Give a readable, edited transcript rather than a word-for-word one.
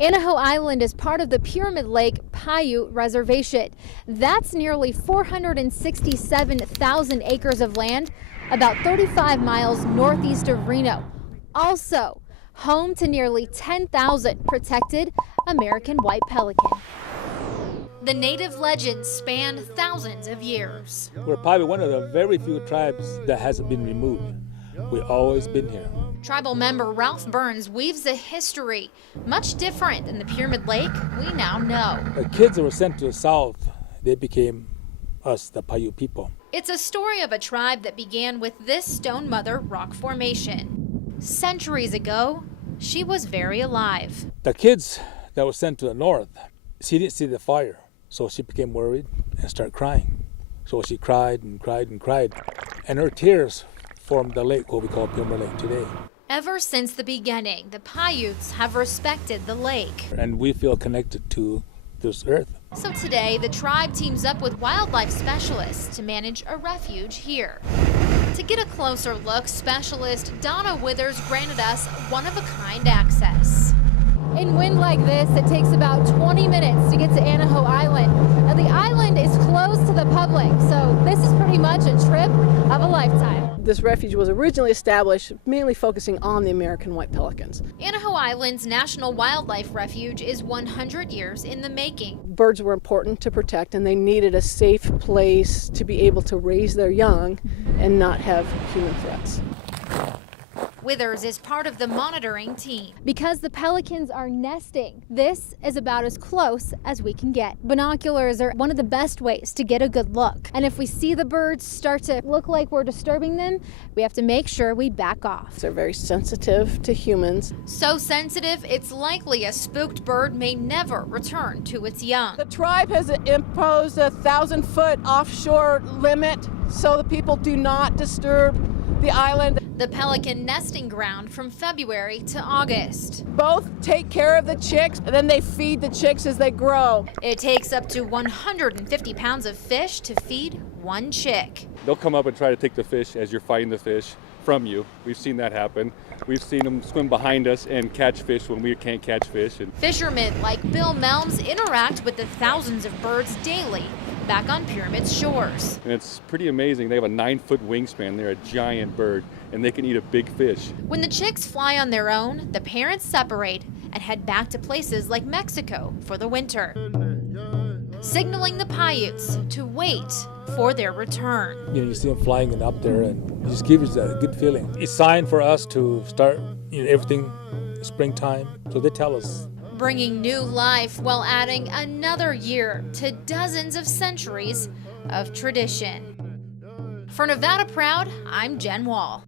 Anaho Island is part of the Pyramid Lake Paiute Reservation. That's nearly 467,000 acres of land, about 35 miles northeast of Reno. Also home to nearly 10,000 protected American white pelican. The native legends span thousands of years. We're probably one of the very few tribes that hasn't been removed. We've always been here. Tribal member Ralph Burns weaves a history much different than the Pyramid Lake we now know. The kids that were sent to the south, they became us, the Paiute people. It's a story of a tribe that began with this Stone Mother rock formation. Centuries ago, she was very alive. The kids that were sent to the north, she didn't see the fire, so she became worried and started crying. So she cried and cried and cried, and her tears formed the lake, what we call Pyramid Lake today. Ever since the beginning, the Paiutes have respected the lake. And we feel connected to this earth. So today, the tribe teams up with wildlife specialists to manage a refuge here. To get a closer look, specialist Donna Withers granted us one-of-a-kind access. In wind like this, it takes about 20 minutes to get to Anaho Island. Now, the island is closed to the public, so this is pretty much a trip of a lifetime. This refuge was originally established mainly focusing on the American white pelicans. Anaho Island's National Wildlife Refuge is 100 years in the making. Birds were important to protect, and they needed a safe place to be able to raise their young and not have human threats. Withers is part of the monitoring team. Because the pelicans are nesting, this is about as close as we can get. Binoculars are one of the best ways to get a good look. And if we see the birds start to look like we're disturbing them, we have to make sure we back off. They're very sensitive to humans. So sensitive, it's likely a spooked bird may never return to its young. The tribe has imposed a 1,000-foot offshore limit so the people do not disturb the island. The pelican nesting ground from February to August. Both take care of the chicks, and then they feed the chicks as they grow. It takes up to 150 pounds of fish to feed one chick. They'll come up and try to take the fish as you're fighting the fish from you. We've seen that happen. We've seen them swim behind us and catch fish when we can't catch fish. Fishermen like Bill Melms interact with the thousands of birds daily back on Pyramid's shores. And it's pretty amazing. They have a 9-foot wingspan. They're a giant bird, and they can eat a big fish. When the chicks fly on their own, the parents separate and head back to places like Mexico for the winter, signaling the Paiutes to wait for their return. You know, you see them flying and up there, and it just gives us a good feeling. It's a sign for us to start, everything springtime, so they tell us. Bringing new life while adding another year to dozens of centuries of tradition. For Nevada Proud, I'm Jen Wahl.